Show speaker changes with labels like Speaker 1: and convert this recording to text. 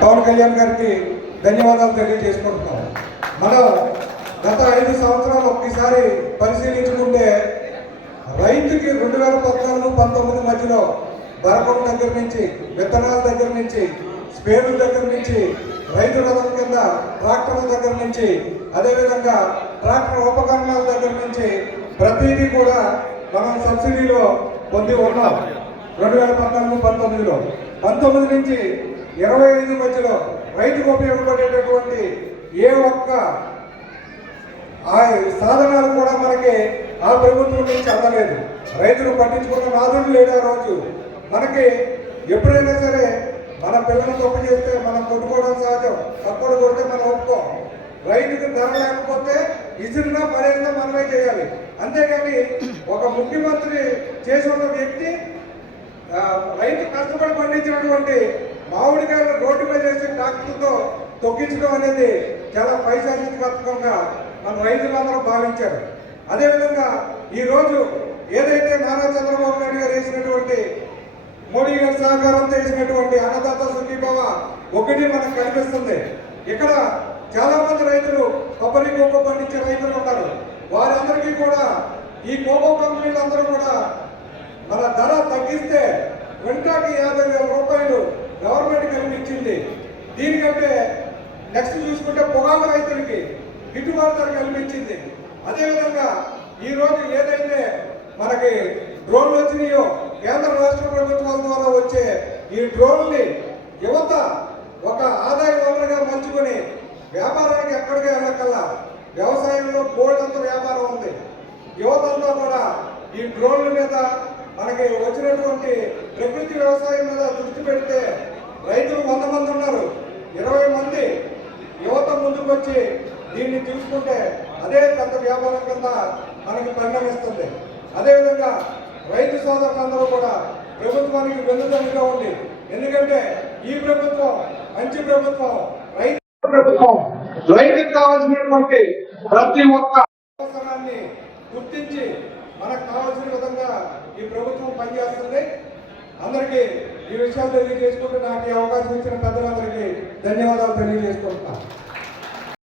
Speaker 1: పవన్ కళ్యాణ్ గారికి ధన్యవాదాలు తెలియజేసుకుంటున్నాం. మనం గత ఐదు సంవత్సరాలు ఒక్కసారి పరిశీలించుకుంటే రైతుకి రెండు వేల పద్నాలుగు పంతొమ్మిది మధ్యలో బరకం దగ్గర నుంచి విత్తనాల దగ్గర నుంచి స్పేర్ల దగ్గర నుంచి రైతు రథం కింద ట్రాక్టర్ల దగ్గర నుంచి అదేవిధంగా ట్రాక్టర్ ఉపకరణాల దగ్గర నుంచి ప్రతిదీ కూడా మనం సబ్సిడీలో పొంది ఉన్నాం. రెండు వేల పద్నాలుగు పంతొమ్మిదిలో. పంతొమ్మిది నుంచి ఇరవై ఐదు మధ్యలో రైతుకు ఉపయోగపడేటటువంటి ఏ ఒక్క ఆ సాధనాలు కూడా మనకి ఆ ప్రభుత్వం నుంచి అందలేదు. రైతులు పట్టించుకున్న నాదుడు లేడు ఆ రోజు. మనకి ఎప్పుడైనా సరే మన పిల్లలు తప్పు చేస్తే మనం కొట్టుకోవడం సహజం. తప్పుడు కొడితే మనం ఒప్పుకో. రైతుకు ధర లేకపోతే ఇసురుగా పడేసినా మనమే చేయాలి. అంతేగాని ఒక ముఖ్యమంత్రి చేసిన వ్యక్తి రైతు కష్టపడి పండించినటువంటి మామిడికాయలు రోడ్డు మీద వేసి ట్రాక్టర్తో తొక్కించడం అనేది చాలా పైశాచికత్వంగా మన రైతులందరూ భావించారు. అదేవిధంగా ఈ రోజు ఏదైతే నారా చంద్రబాబు నాయుడు గారు వేసినటువంటి మోడీ గారి సహకారంతో వేసినటువంటి అన్నదాత సుఖీభావ ఒకటి మనకు కనిపిస్తుంది. ఇక్కడ చాలా మంది రైతులు కొబ్బరి కోకో పండించే రైతులు ఉన్నారు వారందరికీ కూడా ఈ కోకో కంపెనీలందరూ కూడా మన ధర తగ్గిస్తే గంటకి యాభై వేల రూపాయలు గవర్నమెంట్ కల్పించింది దీనికంటే నెక్స్ట్ చూసుకుంటే పొగాకు రైతులకి గిట్టుబాటు ధర కల్పించింది అదేవిధంగా ఈ రోజు ఏదైతే మనకి డ్రోన్లు వచ్చినాయో కేంద్ర రాష్ట్ర ప్రభుత్వాల ద్వారా వచ్చే ఈ డ్రోన్ని యువత ఒక ఆదాయ వనరుగా మంచుకొని వ్యాపారానికి ఎక్కడికి వెళ్ళకల్లా వ్యవసాయంలో బోల్డంత వ్యాపారం ఉంది. యువతంతా కూడా ఈ డ్రోన్ల మీద మనకి వచ్చినటువంటి ప్రకృతి వ్యవసాయం మీద దృష్టి పెడితే రైతులు వంద మంది ఉన్నారు. ఇరవై మంది యువత ముందుకు వచ్చి దీన్ని చూసుకుంటే అదే పెద్ద వ్యాపారం కింద మనకి పరిణమిస్తుంది. అదేవిధంగా రైతు సోదరులందరూ కూడా ప్రభుత్వానికి వెన్నుదన్నుగా ఉంది ఎందుకంటే ఈ ప్రభుత్వం మంచి ప్రభుత్వం రైతు ప్రభుత్వం రైతుకు కావాల్సినటువంటి ప్రతి ఒక్క అవసరాన్ని గుర్తించి మనకు కావాల్సిన విధంగా ఈ ప్రభుత్వం పనిచేస్తుంది. అందరికీ ఈ విషయాలు తెలియజేసుకుంటూ నాకు ఈ అవకాశం ఇచ్చిన పెద్దలందరికీ ధన్యవాదాలు తెలియజేసుకుంటున్నాను.